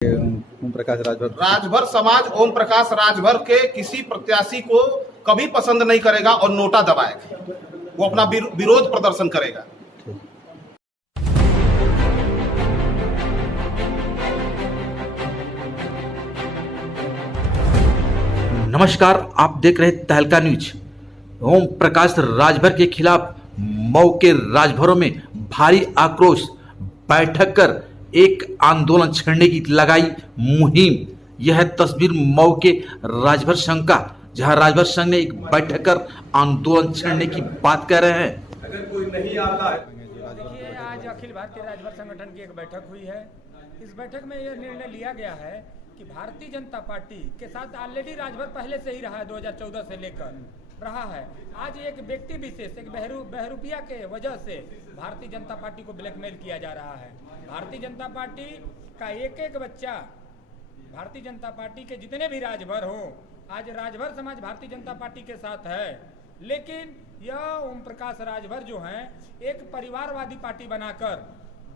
ओम प्रकाश राजभर समाज ओम प्रकाश राजभर के किसी प्रत्याशी को कभी पसंद नहीं करेगा और नोटा दबाएगा। वो अपना विरोध प्रदर्शन करेगा। नमस्कार, आप देख रहे तहलका न्यूज। ओम प्रकाश राजभर के खिलाफ मऊ के राजभरों में भारी आक्रोश, बैठक कर एक आंदोलन छेड़ने की लगाई मुहिम। यह तस्वीर मऊ के राजभर संघ का, जहां राजभर संघ ने एक बैठक कर आंदोलन छेड़ने की बात कर रहे हैं। अगर कोई नहीं आता है, देखिए आज अखिल भारतीय राजभर संगठन की एक बैठक हुई है। इस बैठक में यह निर्णय लिया गया है कि भारतीय जनता पार्टी के साथ ऑलरेडी राजभर पहले से ही रहा है, 2014 से लेकर रहा है। आज एक व्यक्ति विशेष, एक बहरूपिया के वजह से भारतीय जनता पार्टी को ब्लैकमेल किया जा रहा है। भारतीय जनता पार्टी का एक एक बच्चा, भारतीय जनता पार्टी के जितने भी राजभर हो, आज राजभर समाज भारतीय जनता पार्टी के साथ है। लेकिन यह ओम प्रकाश राजभर जो हैं, एक परिवारवादी पार्टी बनाकर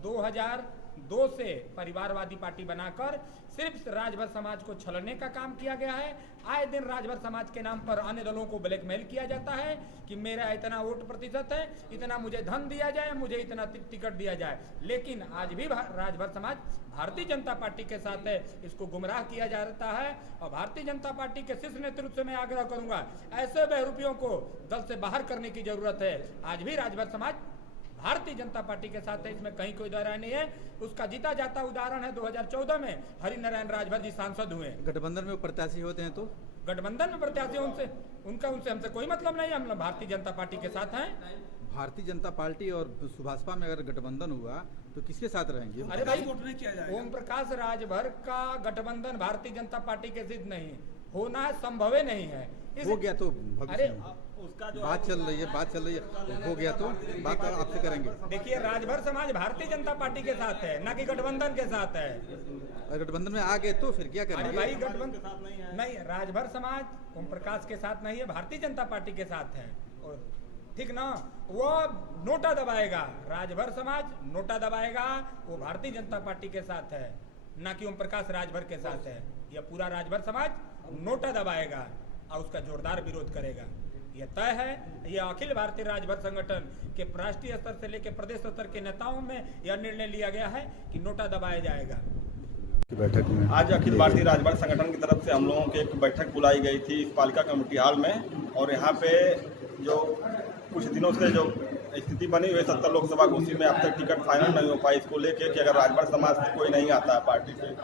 2002 से परिवारवादी पार्टी बनाकर सिर्फ राजभर समाज को छलने का काम किया गया है। आए दिन राजभर समाज के नाम पर अन्य दलों को ब्लैकमेल किया जाता है कि मेरा इतना वोट प्रतिशत है, इतना मुझे धन दिया जाए, मुझे इतना टिकट दिया जाए। लेकिन आज भी राजभर समाज भारतीय जनता पार्टी के साथ है। इसको गुमराह किया जाता है और भारतीय जनता पार्टी के शीर्ष नेतृत्व से मैं आग्रह करूंगा, ऐसे बहरूपियों को दल से बाहर करने की जरूरत है। आज भी राजभर समाज भारतीय जनता पार्टी के साथ है, इसमें कहीं कोई दो राय नहीं है। उसका जीता जाता उदाहरण है 2014 में हरिनारायण राजभर जी सांसद हुए। गठबंधन में प्रत्याशी होते हैं तो गठबंधन में प्रत्याशी उनसे हमसे कोई मतलब नहीं है। हम भारतीय जनता पार्टी के साथ हैं। भारतीय जनता पार्टी और सुभाषपा में अगर गठबंधन हुआ तो किसके साथ रहेंगे? अरे भाई, ओम प्रकाश राजभर का गठबंधन भारतीय जनता पार्टी के सिद्ध नहीं होना संभव नहीं है। हो गया तो अरे उसका जो बात चल रही है, हो गया तो बात आपसे करेंगे। देखिए, राजभर समाज भारतीय जनता पार्टी के साथ है, न कि गठबंधन के साथ है। गठबंधन में आ गए तो फिर क्या करेंगे? अरे भाई, गठबंधन नहीं, राजभर समाज ओम प्रकाश के साथ नहीं है, भारतीय जनता पार्टी के साथ है। और ठीक ना, वो नोटा दबाएगा, राजभर समाज नोटा दबाएगा, वो भारतीय जनता पार्टी के साथ है, न कि ओम प्रकाश राजभर के साथ है। यह पूरा राजभर समाज नोटा दबाएगा और उसका जोरदार विरोध करेगा। यह तय है। यह अखिल भारतीय राजभर संगठन के राष्ट्रीय स्तर से लेकर प्रदेश स्तर के नेताओं में यह निर्णय लिया गया है कि नोटा दबाया जाएगा। बैठक में आज अखिल भारतीय राजभर संगठन की तरफ से हम लोगों की एक बैठक बुलाई गई थी इस पालिका कमेटी हॉल में। और यहाँ पे जो कुछ दिनों से जो स्थिति बनी हुई है 70 लोकसभा कुर्सी में, अब तक टिकट फाइनल नहीं हो पाई, इसको लेके कि अगर राजभर समाज से कोई नहीं आता है पार्टी से,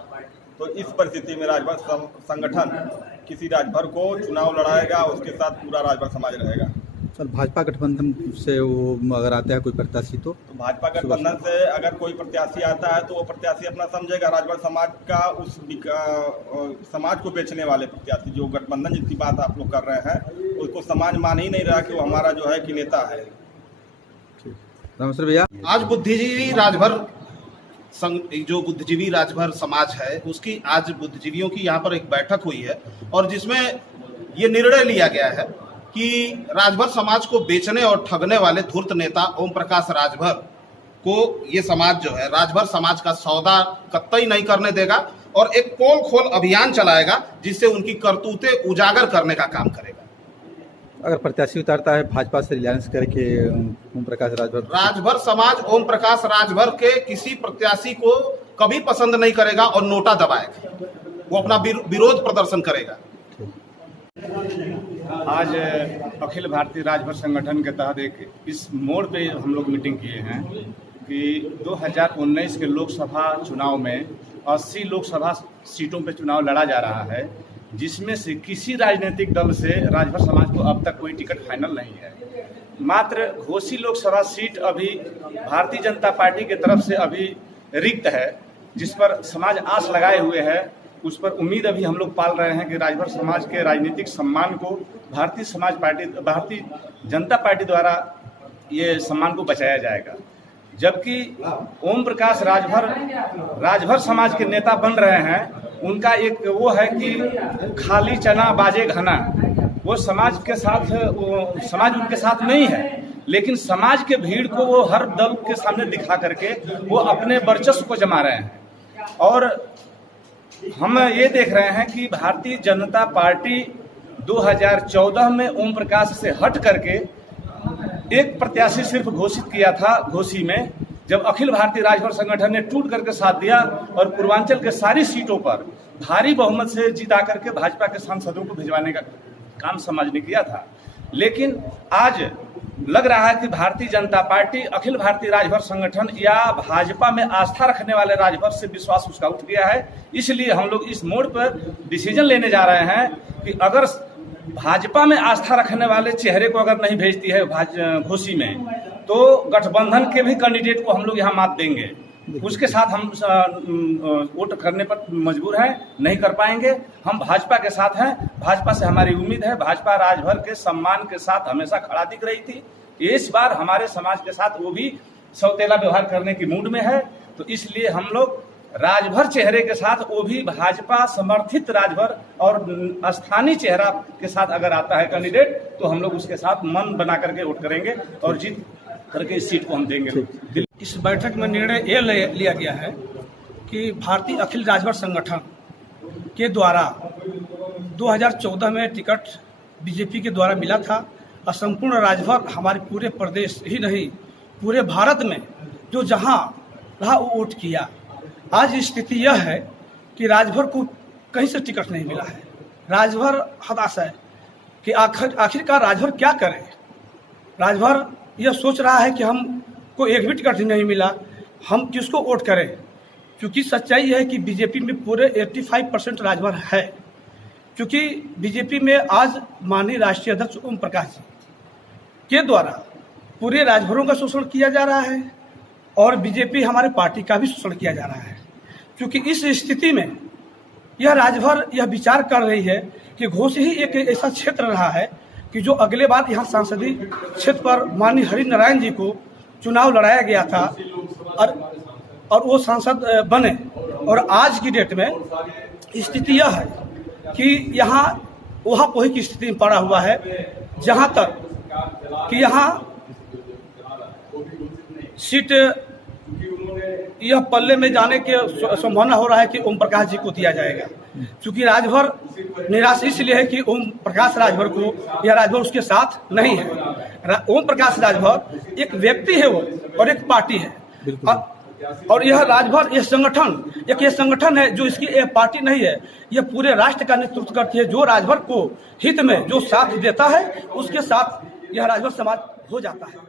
तो इस परिस्थिति में राजभर संगठन किसी राजभर को चुनाव लड़ाएगा, उसके साथ पूरा राजभर समाज रहेगा। सर, भाजपा गठबंधन से वो अगर आता है कोई प्रत्याशी तो भाजपा गठबंधन से अगर कोई प्रत्याशी आता है तो वो प्रत्याशी अपना समझेगा राजभर समाज का, उस समाज को बेचने वाले प्रत्याशी जो गठबंधन जितनी बात आप लोग कर रहे हैं, उसको समाज मान ही नहीं रहा कि वो हमारा जो है कि नेता है। नमस्ते भैया। आज बुद्धिजीवी राजभर जो बुद्धिजीवी राजभर समाज है, उसकी आज बुद्धिजीवियों की यहाँ पर एक बैठक हुई है और जिसमें ये निर्णय लिया गया है कि राजभर समाज को बेचने और ठगने वाले धूर्त नेता ओम प्रकाश राजभर को ये समाज जो है राजभर समाज का सौदा कतई नहीं करने देगा और एक पोल खोल अभियान चलाएगा जिससे उनकी करतूतें उजागर करने का काम करेगा। अगर प्रत्याशी उतारता है भाजपा से रिलायंस करके ओम प्रकाश राजभर समाज ओम प्रकाश राजभर के किसी प्रत्याशी को कभी पसंद नहीं करेगा और नोटा दबाएगा। वो अपना विरोध प्रदर्शन करेगा। आज अखिल भारतीय राजभर संगठन के तहत एक इस मोड़ पे हम लोग मीटिंग किए हैं कि 2019 के लोकसभा चुनाव में 80 लोकसभा सीटों पे चुनाव लड़ा जा रहा है, जिसमें से किसी राजनीतिक दल से राजभर समाज को अब तक कोई टिकट फाइनल नहीं है। मात्र घोसी लोकसभा सीट अभी भारतीय जनता पार्टी की तरफ से अभी रिक्त है, जिस पर समाज आस लगाए हुए है। उस पर उम्मीद अभी हम लोग पाल रहे हैं कि राजभर समाज के राजनीतिक सम्मान को भारतीय जनता पार्टी द्वारा ये सम्मान को बचाया जाएगा। जबकि ओम प्रकाश राजभर समाज के नेता बन रहे हैं, उनका एक वो है कि खाली चना बाजे घना, वो समाज उनके साथ नहीं है, लेकिन समाज के भीड़ को वो हर दल के सामने दिखा करके वो अपने वर्चस्व को जमा रहे हैं। और हम ये देख रहे हैं कि भारतीय जनता पार्टी 2014 में ओम प्रकाश से हट करके एक प्रत्याशी सिर्फ घोषित किया था घोसी में, जब अखिल भारतीय राजभर संगठन ने टूट करके साथ दिया और पूर्वांचल के सारी सीटों पर भारी बहुमत से जीता करके भाजपा के सांसदों को भिजवाने का काम समाज ने किया था। लेकिन आज लग रहा है कि भारतीय जनता पार्टी अखिल भारतीय राजभर संगठन या भाजपा में आस्था रखने वाले राजभर से विश्वास उसका उठ गया है। इसलिए हम लोग इस मोड़ पर डिसीजन लेने जा रहे हैं कि अगर भाजपा में आस्था रखने वाले चेहरे को अगर नहीं भेजती है घोसी में, तो गठबंधन के भी कैंडिडेट को हम लोग यहाँ मात देंगे। उसके साथ हम वोट करने पर मजबूर हैं, नहीं कर पाएंगे। हम भाजपा के साथ हैं, भाजपा से हमारी उम्मीद है। भाजपा राजभर के सम्मान के साथ हमेशा खड़ा दिख रही थी। इस बार हमारे समाज के साथ वो भी सौतेला व्यवहार करने की मूड में है, तो इसलिए हम लोग राजभर चेहरे के साथ, वो भी भाजपा समर्थित राजभर और स्थानीय चेहरा के साथ अगर आता है कैंडिडेट, तो हम लोग उसके साथ मन बना करके वोट करेंगे और जीत करके इस सीट को हम देंगे। इस बैठक में निर्णय ये लिया गया है कि भारतीय अखिल राजभर संगठन के द्वारा 2014 में टिकट बीजेपी के द्वारा मिला था और संपूर्ण राजभर हमारे पूरे प्रदेश ही नहीं पूरे भारत में जो जहां रहा वो वोट किया। आज स्थिति यह है कि राजभर को कहीं से टिकट नहीं मिला है। राजभर हताश है कि आखिरकार राजभर क्या करे। राजभर यह सोच रहा है कि हमको एक भी टिकट नहीं मिला, हम किसको वोट करें, क्योंकि सच्चाई है कि बीजेपी में पूरे 85% राजभर है। क्योंकि बीजेपी में आज माननीय राष्ट्रीय अध्यक्ष ओम प्रकाश जी के द्वारा पूरे राजभरों का शोषण किया जा रहा है और बीजेपी हमारे पार्टी का भी शोषण किया जा रहा है। क्योंकि इस स्थिति में यह राजभर यह विचार कर रही है कि घोसी ही एक ऐसा क्षेत्र रहा है कि जो अगले बार यहाँ सांसदीय क्षेत्र पर माननीय हरिनारायण जी को चुनाव लड़ाया गया था और वो सांसद बने। और आज की डेट में स्थिति यह है कि यहाँ वहाँ कोई की स्थिति में पड़ा हुआ है, जहाँ तक कि यहाँ सीट यह पल्ले में जाने की संभावना हो रहा है कि ओम प्रकाश जी को दिया जाएगा। क्योंकि राजभर निराश इसलिए है कि ओम प्रकाश राजभर को यह राजभर उसके साथ नहीं है। ओम प्रकाश राजभर एक व्यक्ति है वो और एक पार्टी है और यह राजभर यह संगठन है जो इसकी एक पार्टी नहीं है, यह पूरे राष्ट्र का नेतृत्व करती है। जो राजभर को हित में जो साथ देता है उसके साथ यह राजभर समाज हो जाता है।